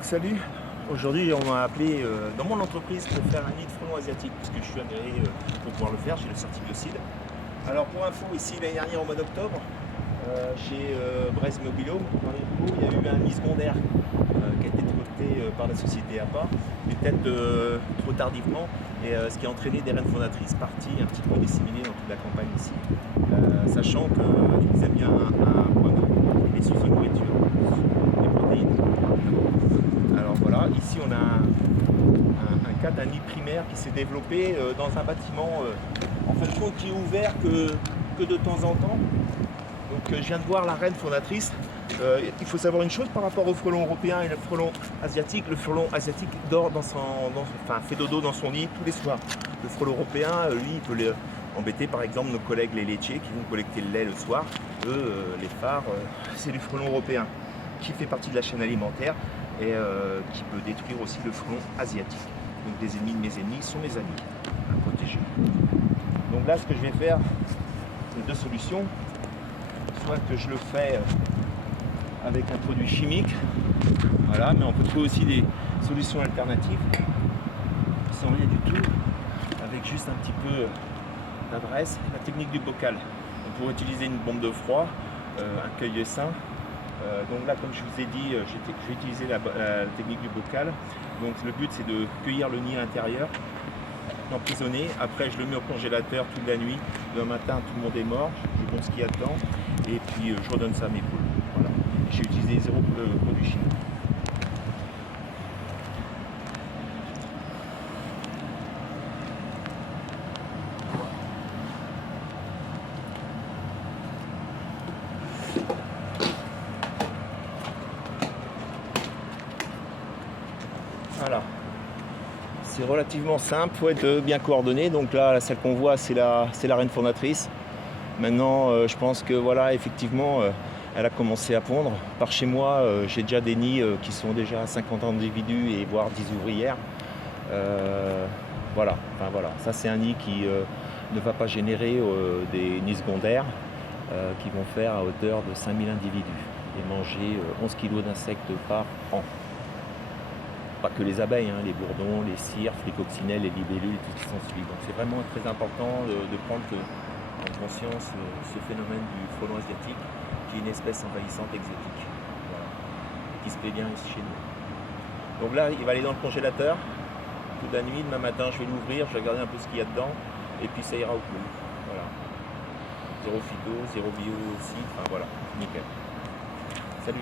Donc salut, aujourd'hui on m'a appelé dans mon entreprise pour faire un nid de frelons asiatique puisque je suis agréé pour pouvoir le faire, j'ai le certificat biocide. Alors pour info, ici l'année dernière au mois d'octobre, chez Brest Mobilhome, dans les cours, il y a eu un nid secondaire qui a été développé par la société APA, mais peut-être trop tardivement, et ce qui a entraîné des reines fondatrices parties un petit peu disséminées dans toute la campagne ici, sachant qu'ils aiment bien un point d'eau et sources de nourriture, des protéines. Alors voilà, ici on a un cas d'un nid primaire qui s'est développé dans un bâtiment en fin de compte qui est ouvert que de temps en temps. Donc je viens de voir la reine fondatrice. Il faut savoir une chose par rapport au frelon européen et le frelon asiatique. Le frelon asiatique dort fait dodo dans son nid tous les soirs. Le frelon européen, lui, il peut embêter par exemple nos collègues les laitiers qui vont collecter le lait le soir. Eux, les phares, c'est du frelon européen qui fait partie de la chaîne alimentaire et qui peut détruire aussi le frelon asiatique. Donc des ennemis de mes ennemis sont mes amis à protéger. Donc là, ce que je vais faire, c'est deux solutions. Soit que je le fais avec un produit chimique, voilà, mais on peut trouver aussi des solutions alternatives sans rien du tout, avec juste un petit peu d'adresse. La technique du bocal. On pourrait utiliser une bombe de froid, un cueil de sein. Donc là, comme je vous ai dit, je vais utiliser la technique du bocal. Donc le but, c'est de cueillir le nid à l'intérieur, d'emprisonner. Après, je le mets au congélateur toute la nuit. Le matin, tout le monde est mort. Je montre ce qu'il y a dedans. Et puis, je redonne ça à mes poules. Voilà. J'ai utilisé zéro produit chimique. Voilà. C'est relativement simple, il faut être bien coordonné. Donc là, celle qu'on voit, c'est la reine fondatrice. Maintenant, je pense que voilà, effectivement, elle a commencé à pondre. Par chez moi, j'ai déjà des nids qui sont déjà à 50 individus et voire 10 ouvrières. Voilà, ça c'est un nid qui ne va pas générer des nids secondaires qui vont faire à hauteur de 5000 individus et manger 11 kg d'insectes par an. Pas que les abeilles, hein, les bourdons, les cirques, les coccinelles, les libellules, tout ce qui s'ensuit. Donc c'est vraiment très important de prendre en conscience ce phénomène du frelon asiatique, qui est une espèce envahissante exotique, voilà, qui se plaît bien aussi chez nous. Donc là, il va aller dans le congélateur toute la nuit. Demain matin, je vais l'ouvrir, je vais regarder un peu ce qu'il y a dedans, et puis ça ira au clou. Voilà. Zéro phyto, zéro biocide, enfin voilà, nickel. Salut.